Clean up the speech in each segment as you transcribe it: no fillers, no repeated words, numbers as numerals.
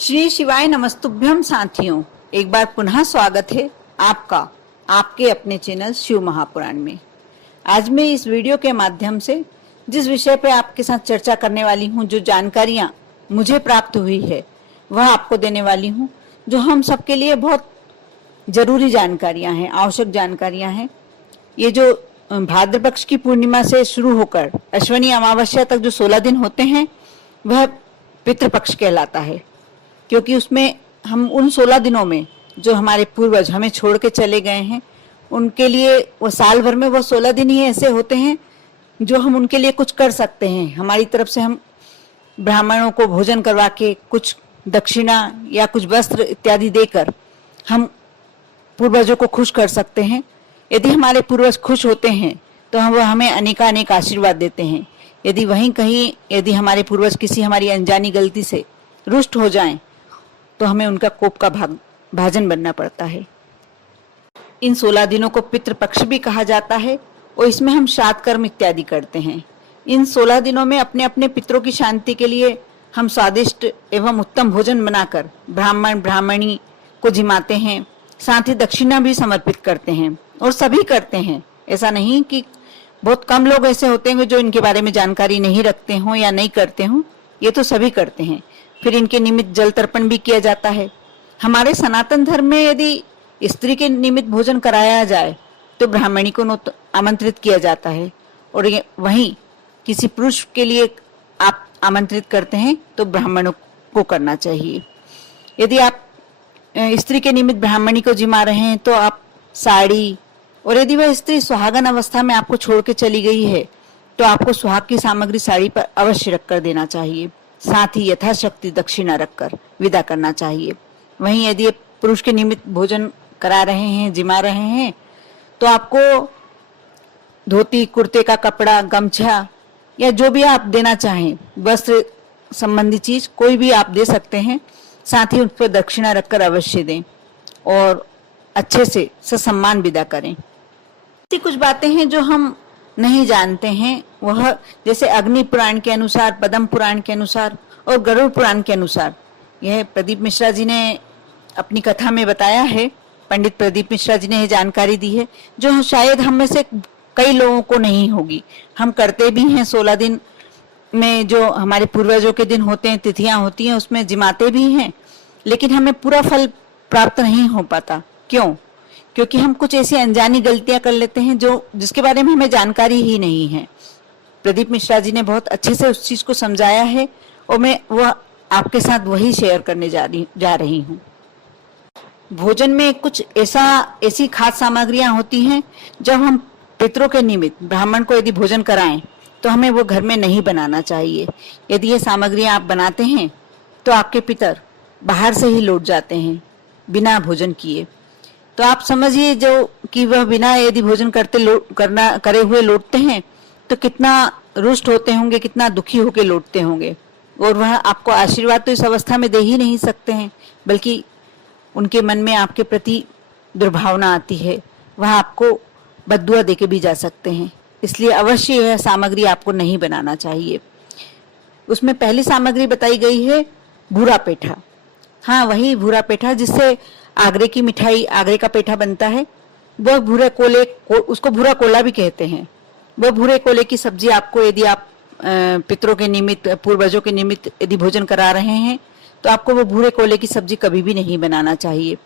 श्री शिवाय नमस्तुभ्यम साथियों, एक बार पुनः स्वागत है आपका आपके अपने चैनल शिव महापुराण में। आज मैं इस वीडियो के माध्यम से जिस विषय पर आपके साथ चर्चा करने वाली हूं, जो जानकारियां मुझे प्राप्त हुई है वह आपको देने वाली हूं, जो हम सबके लिए बहुत जरूरी जानकारियां हैं, आवश्यक जानकारियां हैं। ये जो भाद्र पक्ष की पूर्णिमा से शुरू होकर अश्विनी अमावस्या तक जो 16 दिन होते हैं वह पितृपक्ष कहलाता है, क्योंकि उसमें हम उन 16 दिनों में जो हमारे पूर्वज हमें छोड़ के चले गए हैं उनके लिए वो साल भर में वो 16 दिन ही ऐसे होते हैं जो हम उनके लिए कुछ कर सकते हैं। हमारी तरफ से हम ब्राह्मणों को भोजन करवा के कुछ दक्षिणा या कुछ वस्त्र इत्यादि देकर हम पूर्वजों को खुश कर सकते हैं। यदि हमारे पूर्वज खुश होते हैं तो हम वो हमें अनेकानेक आशीर्वाद देते हैं। यदि वहीं कहीं यदि हमारे पूर्वज किसी हमारी अनजानी गलती से रुष्ट हो जाएं तो हमें उनका कोप का भाजन बनना पड़ता है। इन 16 दिनों को पितृपक्ष भी कहा जाता है और इसमें हम श्राद्ध कर्म इत्यादि करते हैं। इन 16 दिनों में अपने अपने पितरों की शांति के लिए हम स्वादिष्ट एवं उत्तम भोजन बनाकर ब्राह्मण ब्राह्मणी को जिमाते हैं, साथ ही दक्षिणा भी समर्पित करते हैं। और सभी करते हैं, ऐसा नहीं कि बहुत कम लोग ऐसे होते हैं जो इनके बारे में जानकारी नहीं रखते हों या नहीं करते हों, ये तो सभी करते हैं। फिर इनके निमित्त जल तर्पण भी किया जाता है। हमारे सनातन धर्म में यदि स्त्री के निमित्त भोजन कराया जाए तो ब्राह्मणी को आमंत्रित किया जाता है, और वहीं किसी पुरुष के लिए आप आमंत्रित करते हैं तो ब्राह्मणों को करना चाहिए। यदि आप स्त्री के निमित्त ब्राह्मणी को जिमा रहे हैं तो आप साड़ी, और यदि वह स्त्री सुहागन अवस्था में आपको छोड़ के चली गई है तो आपको सुहाग की सामग्री साड़ी पर अवश्य रखकर देना चाहिए। साथ ही यथाशक्ति दक्षिणा रखकर विदा करना चाहिए। वहीं यदि पुरुष के निमित्त भोजन करा रहे हैं, जिमा रहे हैं, तो आपको धोती कुर्ते का कपड़ा, गमछा या जो भी आप देना चाहें वस्त्र संबंधी चीज कोई भी आप दे सकते हैं। साथ ही उस पर दक्षिणा रखकर अवश्य दें और अच्छे से ससम्मान विदा करें। ऐसी कुछ बातें हैं जो हम नहीं जानते हैं, वह जैसे अग्नि पुराण के अनुसार, पद्म पुराण के अनुसार और गरुड़ पुराण के अनुसार, यह प्रदीप मिश्रा जी ने अपनी कथा में बताया है। पंडित प्रदीप मिश्रा जी ने यह जानकारी दी है जो शायद हम में से कई लोगों को नहीं होगी। हम करते भी हैं 16 दिन में जो हमारे पूर्वजों के दिन होते हैं, तिथियां होती हैं, उसमें जिमाते भी हैं, लेकिन हमें पूरा फल प्राप्त नहीं हो पाता। क्यों? क्योंकि हम कुछ ऐसी अनजानी गलतियां कर लेते हैं जो जिसके बारे में हमें जानकारी ही नहीं है। प्रदीप मिश्रा जी ने बहुत अच्छे से उस चीज को समझाया है और मैं वह आपके साथ वही शेयर करने जा रही हूँ। भोजन में कुछ ऐसी खास सामग्रियां होती हैं जब हम पितरों के निमित्त ब्राह्मण को यदि भोजन कराएं तो हमें वो घर में नहीं बनाना चाहिए। यदि ये सामग्रियां आप बनाते हैं तो आपके पितर बाहर से ही लौट जाते हैं बिना भोजन किए। तो आप समझिए जो कि वह बिना यदि भोजन करे हुए लौटते हैं तो कितना रुष्ट होते होंगे, कितना दुखी होकर लौटते होंगे। और वह आपको आशीर्वाद तो इस अवस्था में दे ही नहीं सकते हैं, बल्कि उनके मन में आपके प्रति दुर्भावना आती है, वह आपको बद्दुआ देके भी जा सकते हैं। इसलिए अवश्य यह सामग्री आपको नहीं बनाना चाहिए। उसमें पहली सामग्री बताई गई है भूरा पेठा। हाँ, वही भूरा पेठा जिससे आगरे की मिठाई, आगरे का पेठा बनता है। वह भूरे कोले उसको भूरा कोला भी कहते हैं। वह भूरे कोले की सब्जी आपको यदि आप पितरों के निमित्त, पूर्वजों के निमित्त यदि भोजन करा रहे हैं तो आपको वो भूरे कोले की सब्जी कभी भी नहीं बनाना चाहिए,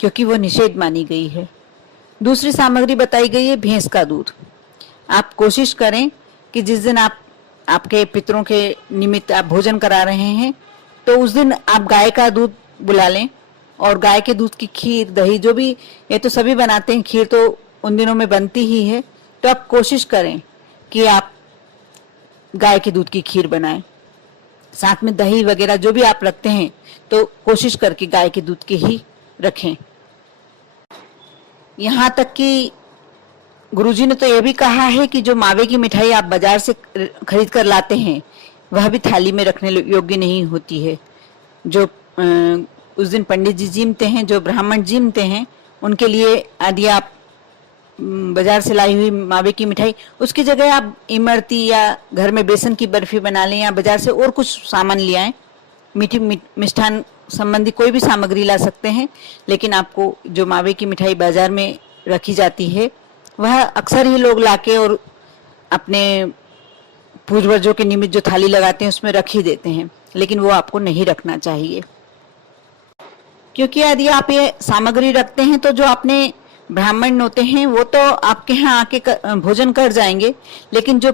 क्योंकि वो निषेध मानी गई है। दूसरी सामग्री बताई गई है भैंस का दूध। आप कोशिश करें कि जिस दिन आपके पितरों के निमित्त आप भोजन करा रहे हैं तो उस दिन आप गाय का दूध बुला लें, और गाय के दूध की खीर, दही, जो भी, ये तो सभी बनाते हैं, खीर तो उन दिनों में बनती ही है, तो आप कोशिश करें कि आप गाय के दूध की खीर बनाएं। साथ में दही वगैरह जो भी आप रखते हैं तो कोशिश करके गाय के दूध के ही रखें। यहाँ तक कि गुरुजी ने तो यह भी कहा है कि जो मावे की मिठाई आप बाजार से खरीद कर लाते हैं वह भी थाली में रखने योग्य नहीं होती है। जो उस दिन पंडित जी जीमते हैं, जो ब्राह्मण जीमते हैं, उनके लिए यदि आप बाजार से लाई हुई मावे की मिठाई, उसकी जगह आप इमरती या घर में बेसन की बर्फी बना लें या बाजार से और कुछ सामान ले आएं, मीठी मिष्ठान संबंधी कोई भी सामग्री ला सकते हैं, लेकिन आपको जो मावे की मिठाई बाजार में रखी जाती है वह अक्सर ही लोग लाके और अपने पूर्वजों के निमित्त जो थाली लगाते हैं उसमें रख ही देते हैं, लेकिन वो आपको नहीं रखना चाहिए। क्योंकि यदि आप ये सामग्री रखते हैं तो जो अपने ब्राह्मण होते हैं वो तो आपके यहाँ आके भोजन कर जाएंगे, लेकिन जो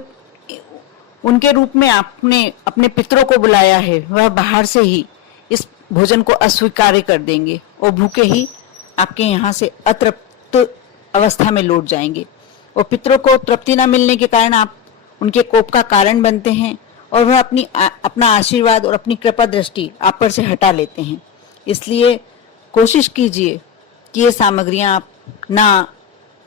उनके रूप में आपने अपने पितरों को बुलाया है वह बाहर से ही इस भोजन को अस्वीकार कर देंगे और भूखे ही आपके यहाँ से अतृप्त अवस्था में लौट जाएंगे। और पितरों को तृप्ति न मिलने के कारण आप उनके कोप का कारण बनते हैं और वह अपना आशीर्वाद और अपनी कृपा दृष्टि आप पर से हटा लेते हैं। इसलिए कोशिश कीजिए कि ये सामग्रियां आप ना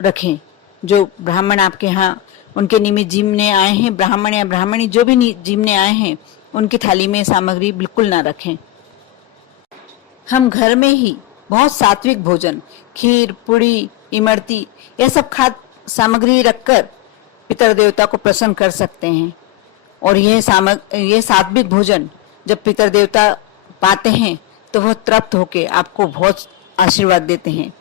रखें। जो ब्राह्मण आपके यहाँ उनके निमित्त जीमने आए हैं, ब्राह्मण या ब्राह्मणी जो भी जीमने आए हैं, उनकी थाली में सामग्री बिल्कुल ना रखें। हम घर में ही बहुत सात्विक भोजन, खीर, पूड़ी, इमरती, यह सब खाद्य सामग्री रखकर पितर देवता को प्रसन्न कर सकते हैं। और यह सात्विक भोजन जब पितर देवता पाते हैं तो वह तृप्त होकर आपको बहुत आशीर्वाद देते हैं।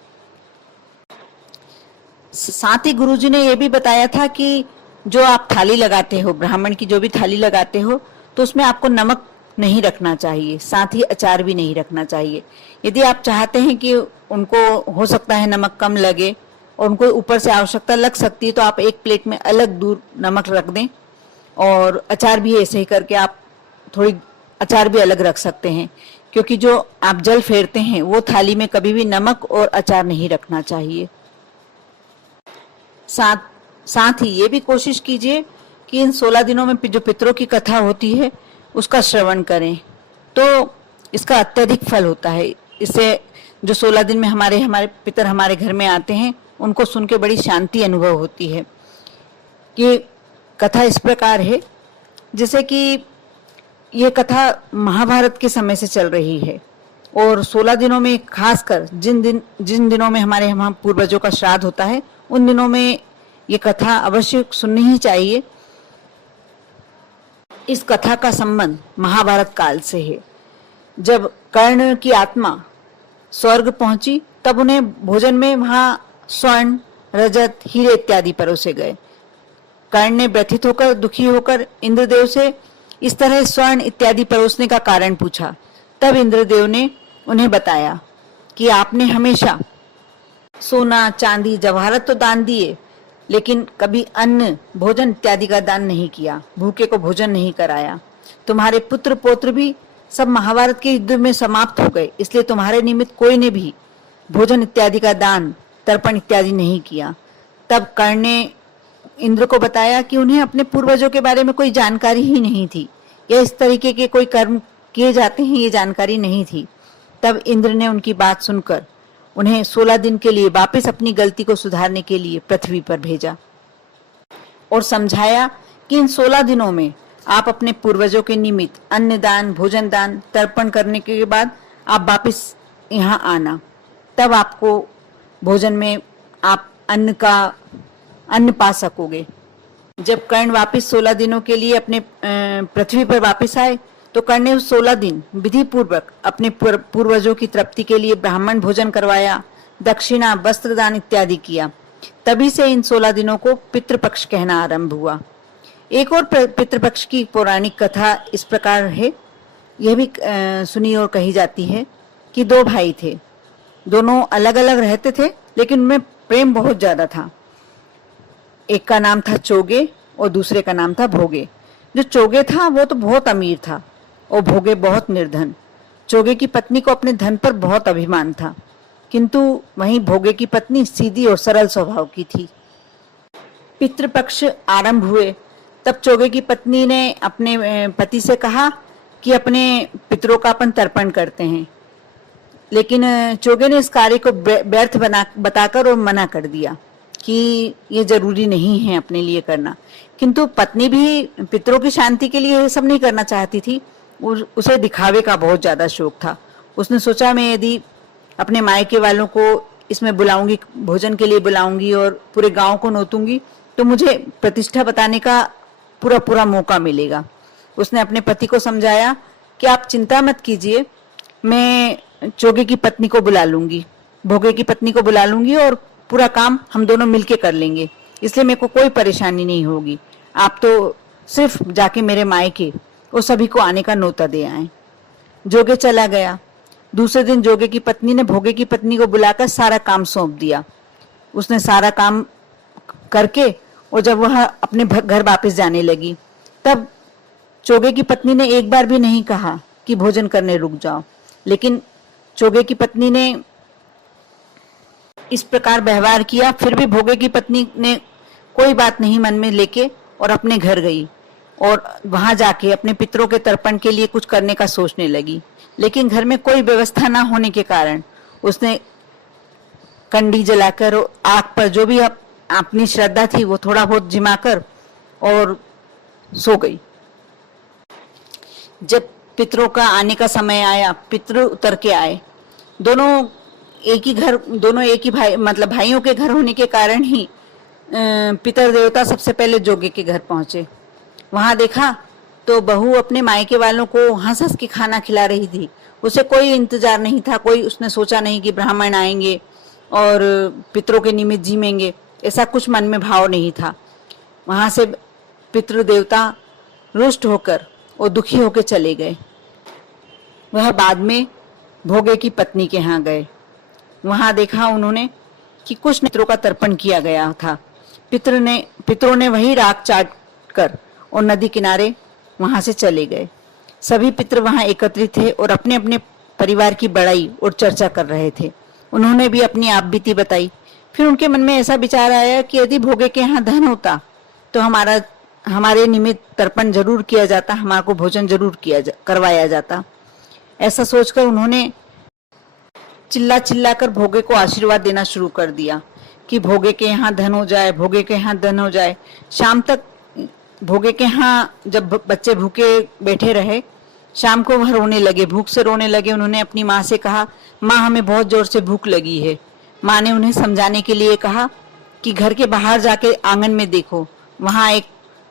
साथ ही गुरुजी ने यह भी बताया था कि जो आप थाली लगाते हो, ब्राह्मण की जो भी थाली लगाते हो, तो उसमें आपको नमक नहीं रखना चाहिए, साथ ही अचार भी नहीं रखना चाहिए। यदि आप चाहते हैं कि उनको हो सकता है नमक कम लगे और उनको ऊपर से आवश्यकता लग सकती है, तो आप एक प्लेट में अलग दूर नमक रख दें और अचार भी ऐसे ही करके आप थोड़ी अचार भी अलग रख सकते हैं। क्योंकि जो आप जल फेरते हैं वो थाली में कभी भी नमक और अचार नहीं रखना चाहिए। साथ ही ये भी कोशिश कीजिए कि इन 16 दिनों में जो पितरों की कथा होती है उसका श्रवण करें, तो इसका अत्यधिक फल होता है। इससे जो 16 दिन में हमारे पितर हमारे घर में आते हैं उनको सुन के बड़ी शांति अनुभव होती है। ये कथा इस प्रकार है जैसे कि ये कथा महाभारत के समय से चल रही है और 16 दिनों में खासकर जिन दिनों में हमारे यहाँ पूर्वजों का श्राद्ध होता है उन दिनों में ये कथा अवश्य सुननी ही चाहिए। इस कथा का संबंध महाभारत काल से है। जब कर्ण की आत्मा स्वर्ग पहुंची तब उन्हें भोजन में वहां स्वर्ण, रजत, हीरे इत्यादि परोसे गए। कर्ण ने व्यथित होकर, दुखी होकर इंद्रदेव से इस तरह स्वर्ण इत्यादि परोसने का कारण पूछा। तब इंद्रदेव ने उन्हें बताया कि आपने हमेशा सोना, चांदी, जवाहरत तो दान दिए, लेकिन कभी अन्न, भोजन इत्यादि का दान नहीं किया, भूखे को भोजन नहीं कराया। तुम्हारे पुत्र पौत्र भी सब महाभारत के युद्ध में समाप्त हो गए, इसलिए तुम्हारे निमित्त कोई ने भी भोजन इत्यादि का दान, तर्पण इत्यादि नहीं किया। तब कर्ण ने इंद्र को बताया कि उन्हें अपने पूर्वजों के बारे में कोई जानकारी ही नहीं थी, या इस तरीके के कोई कर्म किए जाते हैं ये जानकारी नहीं थी। तब इंद्र ने उनकी बात सुनकर उन्हें 16 दिन के लिए वापस अपनी गलती को सुधारने के लिए पृथ्वी पर भेजा और समझाया कि इन 16 दिनों में आप अपने पूर्वजों के निमित्त अन्न दान, भोजन दान, तर्पण करने के बाद आप वापस यहाँ आना, तब आपको भोजन में आप अन्न पा सकोगे। जब कर्ण वापस 16 दिनों के लिए अपने पृथ्वी पर वापस आए तो कर्ण ने 16 दिन विधि पूर्वक अपने पूर्वजों की तृप्ति के लिए ब्राह्मण भोजन करवाया, दक्षिणा, वस्त्र दान इत्यादि किया। तभी से इन 16 दिनों को पितृपक्ष कहना आरंभ हुआ। एक और पितृपक्ष की पौराणिक कथा इस प्रकार है, यह भी सुनी और कही जाती है कि 2 भाई थे, दोनों अलग अलग रहते थे लेकिन उनमें प्रेम बहुत ज्यादा था। एक का नाम था चोगे और दूसरे का नाम था भोगे। जो चोगे था वो तो बहुत अमीर था और भोगे बहुत निर्धन। चोगे की पत्नी को अपने धन पर बहुत अभिमान था, किंतु वहीं भोगे की पत्नी सीधी और सरल स्वभाव की थी। पितृपक्ष आरंभ हुए तब चोगे की पत्नी ने अपने पति से कहा कि अपने पितरों का अपन तर्पण करते हैं, लेकिन चोगे ने इस कार्य को व्यर्थ बताकर और मना कर दिया कि ये जरूरी नहीं है अपने लिए करना। किंतु पत्नी भी पितरों की शांति के लिए ये सब नहीं करना चाहती थी, उसे दिखावे का बहुत ज्यादा शौक था। उसने सोचा मैं यदि अपने मायके वालों को इसमें बुलाऊंगी, भोजन के लिए बुलाऊंगी और पूरे गांव को नोतूंगी तो मुझे प्रतिष्ठा बताने का पूरा मौका मिलेगा। उसने अपने पति को समझाया कि आप चिंता मत कीजिए, मैं चोगे की पत्नी को बुला लूंगी, भोगे की पत्नी को बुला लूंगी और पूरा काम हम दोनों मिलके कर लेंगे, इसलिए मेरे को कोई परेशानी नहीं होगी। आप तो सिर्फ जाके मेरे मायके और सभी को आने का न्योता दे आए। जोगे चला गया। दूसरे दिन जोगे की पत्नी ने भोगे की पत्नी को बुलाकर सारा काम सौंप दिया। उसने सारा काम करके और जब वह अपने घर वापस जाने लगी, तब चोगे की पत्नी ने एक बार भी नहीं कहा कि भोजन करने रुक जाओ, लेकिन चोगे की पत्नी ने इस प्रकार व्यवहार किया। फिर भी भोगे की पत्नी ने कोई बात नहीं मन में लेके और अपने घर गई और वहां जाके अपने पितरों के तर्पण के लिए कुछ करने का सोचने लगी। लेकिन घर में कोई व्यवस्था ना होने के कारण उसने कंडी जलाकर आग पर जो भी अपनी श्रद्धा थी वो थोड़ा बहुत जिमाकर और सो गई। जब पितरों का आने का समय आया, पितर उतर के आए। दोनों एक ही भाई मतलब भाइयों के घर होने के कारण ही पितर देवता सबसे पहले जोगे के घर पहुंचे। वहां देखा तो बहू अपने मायके वालों को हंस हंस के खाना खिला रही थी। उसे कोई इंतजार नहीं था, उसने सोचा नहीं कि ब्राह्मण आएंगे और पितरों के निमित्त जीमेंगे, ऐसा कुछ मन में भाव नहीं था। वहां से पितृ देवता रुष्ट होकर और दुखी होकर चले गए। वह बाद में भोगे की पत्नी के यहाँ गए। वहां देखा उन्होंने कि कुछ पितरों का तर्पण किया गया था। पितरों ने वही राख चाट कर और नदी किनारे वहां से चले गए। सभी पितर वहां एकत्रित थे और अपने अपने परिवार की बड़ाई और चर्चा कर रहे थे। उन्होंने भी अपनी आप बीती बताई। फिर उनके मन में ऐसा विचार आया कि यदि भोगे के यहाँ धन होता तो हमारे निमित्त तर्पण जरूर किया जाता, हमारे को भोजन जरूर करवाया जाता। ऐसा सोचकर उन्होंने चिल्ला चिल्ला कर भोगे को आशीर्वाद देना शुरू कर दिया कि भोगे के यहाँ धन हो जाए, भोगे के यहाँ धन हो जाए। शाम तक भोगे के यहाँ जब बच्चे भूखे बैठे रहे, शाम को वह रोने लगे, भूख से रोने लगे। उन्होंने अपनी माँ से कहा, माँ हमें बहुत जोर से भूख लगी है। माँ ने उन्हें समझाने के लिए कहा कि घर के बाहर जाके आंगन में देखो, वहां एक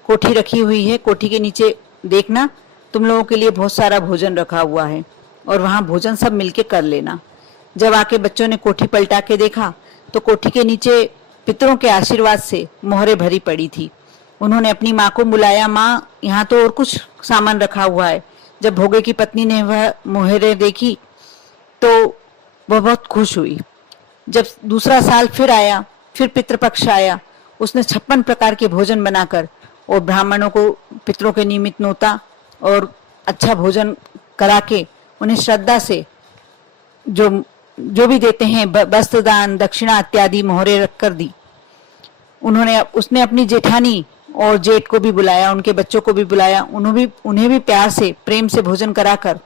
कोठी रखी हुई है, कोठी के नीचे देखना, तुम लोगों के लिए बहुत सारा भोजन रखा हुआ है और वहां भोजन सब मिलके कर लेना। जब आके बच्चों ने कोठी पलटा के देखा तो कोठी के नीचे पितरों के आशीर्वाद से मोहरे भरी पड़ी थी। उन्होंने अपनी माँ को बुलाया, माँ यहाँ तो और कुछ सामान रखा हुआ है। जब भोगे की पत्नी ने वह मोहरे देखी तो वह बहुत खुश हुई। जब दूसरा साल फिर आया, फिर पितृपक्ष आया, उसने 56 प्रकार के भोजन बनाकर और ब्राह्मणों को पितरों के निमित्त नोता और अच्छा भोजन करा के उन्हें श्रद्धा से जो भी देते हैं वस्त्र दान दक्षिणा इत्यादि मोहरे रख कर दी। उसने अपनी जेठानी और जेठ को भी बुलाया, उनके बच्चों को भी बुलाया, उन्हें भी प्यार से प्रेम से भोजन कराकर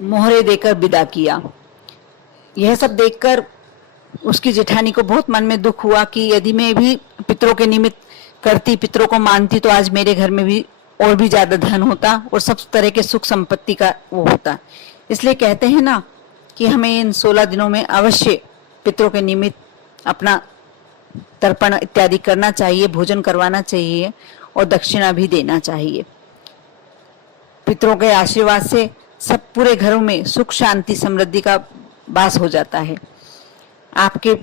मोहरे देकर विदा किया। यह सब देखकर उसकी जेठानी को बहुत मन में दुख हुआ कि यदि मैं भी पितरों के निमित्त करती, पितरों को मानती, तो आज मेरे घर में भी और भी ज्यादा धन होता और सब तरह के सुख संपत्ति का वो होता। इसलिए कहते हैं ना कि हमें इन 16 दिनों में अवश्य पितरों के निमित्त अपना तर्पण इत्यादि करना चाहिए, भोजन करवाना चाहिए और दक्षिणा भी देना चाहिए। पितरों के आशीर्वाद से सब पूरे घरों में सुख शांति समृद्धि का वास हो जाता है। आपके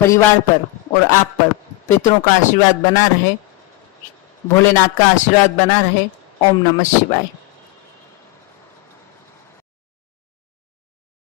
परिवार पर और आप पर पितरों का आशीर्वाद बना रहे, भोलेनाथ का आशीर्वाद बना रहे। ओम नमः शिवाय।